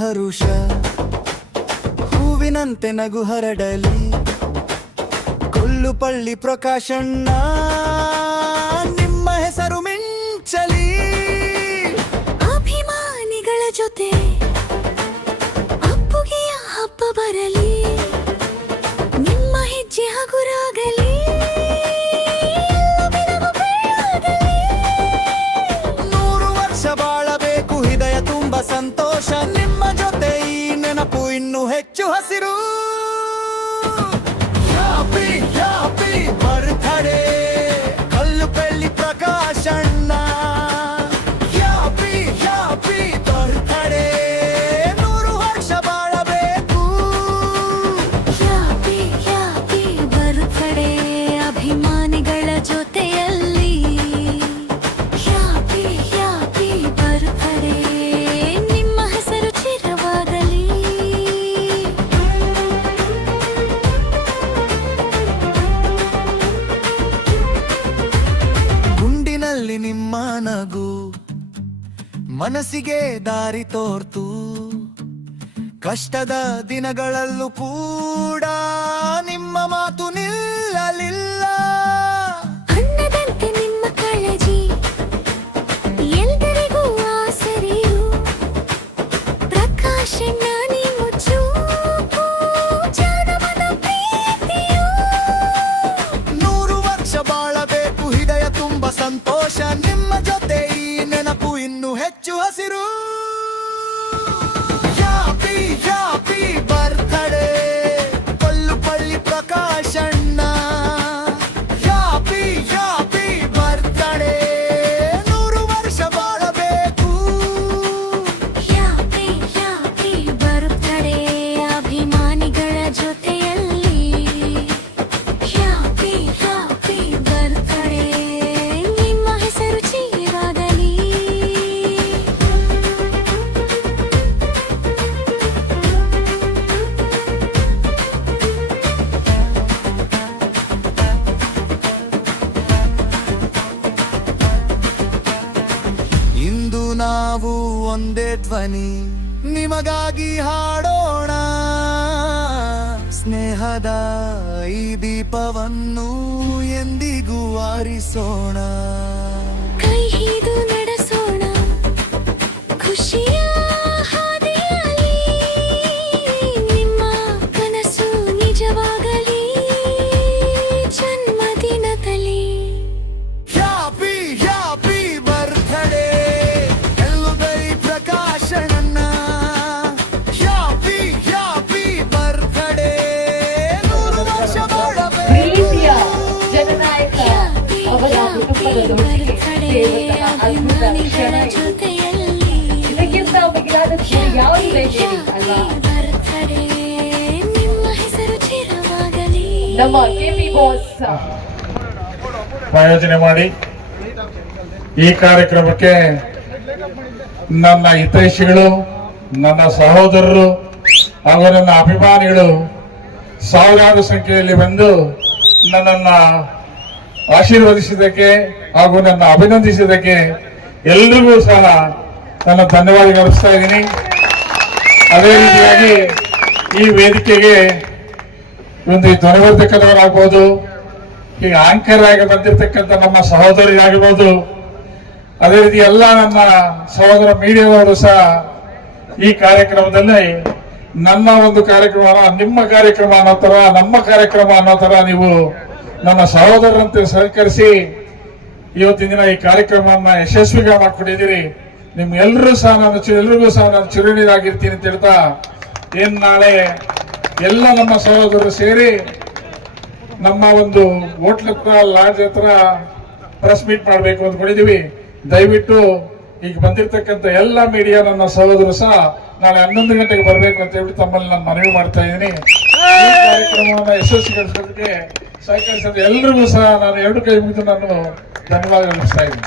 ಹರುಷ ಹೂವಿನಂತೆ ನಗು ಹರಡಲಿ ಕೊಲ್ಲುಪಳ್ಳಿ ಪ್ರಕಾಶಣ್ಣ ನಿಮ್ಮ ಹೆಸರು ಮಿಂಚಲಿ ಅಭಿಮಾನಿಗಳ ಜೊತೆ ಅಪ್ಪುಗೆಯ ಹಬ್ಬ ಬರಲಿ ನಿಮ್ಮ ಹೆಜ್ಜೆ ಹಗುರಾಗಲಿ ಸಂತೋಷ ನಿಮ್ಮ ಜೊತೆ ಈ ನೆನಪು ಇನ್ನು ಹೆಚ್ಚು ಹಸಿರು ಹ್ಯಾಪಿ ಹ್ಯಾಪಿ ಬರ್ತ್ಡೇ ಕೊಲ್ಲುಪಳ್ಳಿ ಪ್ರಕಾಶಣ್ಣ ಹ್ಯಾಪಿ ಹ್ಯಾಪಿ ಬರ್ತ್ಡೇ 100 ವರ್ಷ ಬಾಳಬೇಕು ಹ್ಯಾಪಿ ಹ್ಯಾಪಿ ಬರ್ತ್ಡೇ ಅಭಿಮಾನಿಗಳ ಜೊತೆಯಲ್ಲಿ ಹ್ಯಾಪಿ ಹ್ಯಾಪಿ ಬರ್ತ್ಡೇ ನಿಮ್ಮ ನಗು ಮನಸ್ಸಿಗೆ ದಾರಿ ತೋರ್ತು ಕಷ್ಟದ ದಿನಗಳಲ್ಲೂ ಕೂಡ ನಿಮ್ಮ ಮಾತು ನಿಲ್ಲಲಿಲ್ಲ ಅನ್ನದಂತೆ ನಿಮ್ಮ ಕಾಳಜಿ ಎಲ್ಲರಿಗೂ ಆಸರೆಯು ಪ್ರಕಾಶಣ್ಣ ನೀವು ಚೂಪು ಜನಮನ ಪ್ರೀತಿಯು 100 ವರ್ಷ ಬಾಳಬೇಕು ಹೃದಯ ತುಂಬ ಸಂತೋಷ ನಿಮ್ಮ ಜೊತೆ ಈ ನೆನಪು ಇನ್ನು ಹೆಚ್ಚು ಹಸಿರು ಹ್ಯಾಪಿ ಹ್ಯಾಪಿ ಬರ್ತ್ಡೇ ಕೊಲ್ಲುಪಳ್ಳಿ ಪ್ರಕಾಶಣ್ಣ ಹ್ಯಾಪಿ ಹ್ಯಾಪಿ ಬರ್ತ್ಡೇ 100 ವರ್ಷ ಬಾಳಬೇಕು ಹ್ಯಾಪಿ ಹ್ಯಾಪಿ ಬರ್ತ್ಡೇ ಅಭಿಮಾನಿಗಳ ಜೊತೆಯಲ್ಲಿ ಹ್ಯಾಪಿ ಹ್ಯಾಪಿ ಬರ್ತ್ಡೇ ನಿಮ್ಮ ಹೆಸರು ಚಿರವಾಗಲಿ ಇಂದು ನಾವು ಒಂದೇ ಧ್ವನಿ ನಿಮಗಾಗಿ ಹಾಡೋಣ ಸ್ನೇಹದ ಈ ದೀಪವನ್ನು ಎಂದಿಗೂ ಆರಿಸೋಣ ಕೈ ಹಿಡಿದು ನಡೆಸೋಣ ಖುಷಿಯ ಹಾದಿಯಲ್ಲಿ ನಿಮ್ಮ ಕನಸು ನಿಜವಾಗಲಿ ಜನ್ಮದಿನದಲ್ಲಿ ಹ್ಯಾಪಿ ಹ್ಯಾಪಿ ಬರ್ತ್ಡೇ ಕೊಲ್ಲುಪಳ್ಳಿ ಪ್ರಕಾಶಣ್ಣ ಹ್ಯಾಪಿ ಹ್ಯಾಪಿ ಬರ್ತ್ಡೇ 100 ವರ್ಷ ಪ್ರೀತಿಯ ಬಾಳಬೇಕು ಜನನಾಯಕ ಅವರ ಕುಟುಂಬದೊಂದಿಗೆ ಸೇವಕರ ಅದ್ಭುತ ಕ್ಷಣ ಇದು. ಇದಕ್ಕಿಂತ ಮಿಗಿಲಾದ ಯಾವುದು ಬೇಕಿದೆ ಅಲ್ವಾ? ನಿಮ್ಮ ಹೆಸರು ಚಿರವಾಗಲಿ ನಮ್ಮ ಕೆಪಿ ಬಾಸ್ ಆಯೋಜನೆ ಮಾಡಿ ಈ ಕಾರ್ಯಕ್ರಮಕ್ಕೆ ನನ್ನ ಹಿತೈಷಿಗಳು ನನ್ನ ಸಹೋದರರು ಹಾಗೂ ನನ್ನ ಅಭಿಮಾನಿಗಳು ಸಾವಿರಾರು ಸಂಖ್ಯೆಯಲ್ಲಿ ಬಂದು ನನ್ನನ್ನು ಆಶೀರ್ವದಿಸಿದ್ದಕ್ಕೆ ಹಾಗೂ ನನ್ನ ಅಭಿನಂದಿಸಿದ್ದಕ್ಕೆ ಎಲ್ರಿಗೂ ಸಹ ನನ್ನ ಧನ್ಯವಾದ ಅರ್ಪಿಸ್ತಾ ಇದ್ದೀನಿ. ಅದೇ ರೀತಿಯಾಗಿ ಈ ವೇದಿಕೆಗೆ ಒಂದು ಧ್ವನಿವರ್ಧಕದವರಾಗ್ಬೋದು, ಈಗ ಆಂಕರ್ ಆಗಿ ಬಂದಿರತಕ್ಕಂಥ ನಮ್ಮ ಸಹೋದರಿಯಾಗಿರ್ಬೋದು, ಅದೇ ರೀತಿ ಎಲ್ಲ ನನ್ನ ಸಹೋದರ ಮೀಡಿಯಾದವರು ಸಹ ಈ ಕಾರ್ಯಕ್ರಮದಲ್ಲಿ ನನ್ನ ಒಂದು ಕಾರ್ಯಕ್ರಮ ನಿಮ್ಮ ಕಾರ್ಯಕ್ರಮ ಅನ್ನೋ ತರ ನಮ್ಮ ಕಾರ್ಯಕ್ರಮ ಅನ್ನೋ ತರ ನೀವು ನನ್ನ ಸಹೋದರರಂತೆ ಸಹಕರಿಸಿ ಇವತ್ತಿನ ದಿನ ಈ ಕಾರ್ಯಕ್ರಮವನ್ನ ಯಶಸ್ವಿగా ಮಾಡ್ಕೊಂಡಿದ್ದೀರಿ. ನಿಮ್ಗೆಲ್ಲರೂ ಸಹ ಎಲ್ರಿಗೂ ಸಹ ನಾನು ಚಿರಋಣಿಯಾಗಿರ್ತೀನಿ ಅಂತ ಹೇಳ್ತಾ ಏನ್ ನಾಳೆ ಎಲ್ಲ ನಮ್ಮ ಸಹೋದರರು ಸೇರಿ ನಮ್ಮ ಒಂದು ಹೋಟ್ಲ್ ಹತ್ರ ಲಾಡ್ಜ್ ಹತ್ರ ಪ್ರೆಸ್ ಮೀಟ್ ಮಾಡಬೇಕು ಅಂದ್ಕೊಂಡಿದೀವಿ. ದಯವಿಟ್ಟು ಈಗ ಬಂದಿರತಕ್ಕಂಥ ಎಲ್ಲ ಮೀಡಿಯಾ ನನ್ನ ಸಹೋದರರು ಸಹ ನಾಳೆ 11 ಗಂಟೆಗೆ ಬರಬೇಕು ಅಂತ ಹೇಳಿ ತಮ್ಮಲ್ಲಿ ನಾನು ಮನವಿ ಮಾಡ್ತಾ ಇದ್ದೀನಿ. ಈ ಕಾರ್ಯಕ್ರಮವನ್ನು ಯಶಸ್ವಿಗೊಳಿಸೋದಕ್ಕೆ ಸಹಕರಿಸಿದ ಎಲ್ರಿಗೂ ಸಹ ನಾನು 2 ಕೈ ಮುಗಿದು ನಾನು ಧನ್ಯವಾದ ಅರ್ಪಿಸ್ತಾ ಇದ್ದೀನಿ.